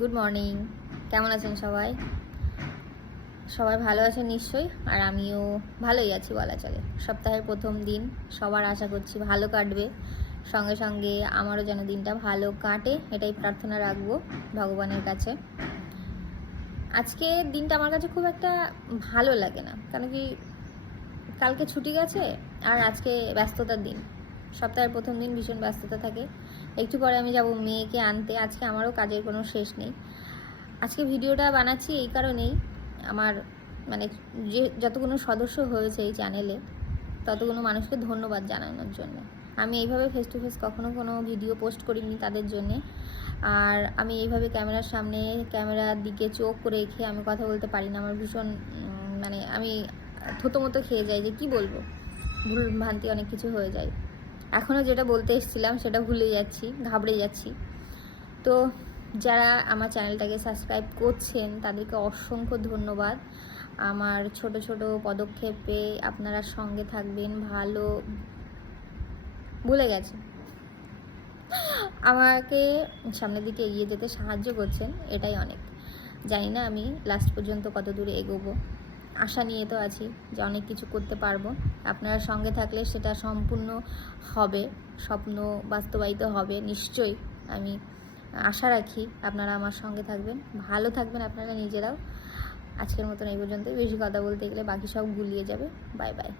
Good morning. কেমন আছেন সবাই? সবাই ভালো আছেন নিশ্চয়ই, আর আমিও ভালোই আছি বলা চলে। সপ্তাহের প্রথম দিন, সবার আশা করছি ভালো কাটবে। সঙ্গে সঙ্গে আমারও যেন দিনটা ভালো কাটে, এটাই প্রার্থনা রাখবো ভগবানের কাছে। আজকে দিনটা আমার কাছে খুব একটা ভালো লাগে না, কেন কি কালকে ছুটি গেছে আর আজকে ব্যস্ততার দিন। সপ্তাহের প্রথম দিন ভীষণ ব্যস্ততা থাকে। একটু পরে আমি যাব মেয়েকে আনতে। আজকে আমারও কাজের কোনো শেষ নেই। আজকে ভিডিওটা বানাচ্ছি এই কারণেই, আমার মানে যে যতগুলো সদস্য হয়েছে এই চ্যানেলে ততগুলো মানুষকে ধন্যবাদ জানানোর জন্য। আমি এইভাবে ফেস টু ফেস কখনো কোনো ভিডিও পোস্ট করিনি তাদের জন্যে। আর আমি এইভাবে ক্যামেরার সামনে ক্যামেরার দিকে চোখ করে রেখে আমি কথা বলতে পারি না। আমার ভীষণ মানে আমি থতমতো খেয়ে যাই যে কি বলবো, ভুল ভ্রান্তি অনেক কিছু হয়ে যায়। এখনও যেটা বলতে এসেছিলাম সেটা ভুলে যাচ্ছি, ঘাবড়ে যাচ্ছি। তো যারা আমার চ্যানেলটাকে সাবস্ক্রাইব করছেন তাদেরকে অসংখ্য ধন্যবাদ। আমার ছোট ছোট পদক্ষেপে আপনারা সঙ্গে থাকবেন। ভালো ভুলে গেছে, আমাকে সামনের দিকে এগিয়ে যেতে সাহায্য করছেন, এটাই অনেক। জানি না আমি লাস্ট পর্যন্ত কত দূরে এগোবো, আশা নিয়ে তো আছি যে অনেক কিছু করতে পারবো। আপনারা সঙ্গে থাকলে সেটা সম্পূর্ণ হবে, স্বপ্ন বাস্তবায়িত হবে নিশ্চয়ই। আমি আশা রাখি আপনারা আমার সঙ্গে থাকবেন, ভালো থাকবেন আপনারা নিজেরাও। আজকের মতন এই পর্যন্তই। বেশি কথা বলতে গেলে বাকি সব গুলিয়ে যাবে। Bye bye.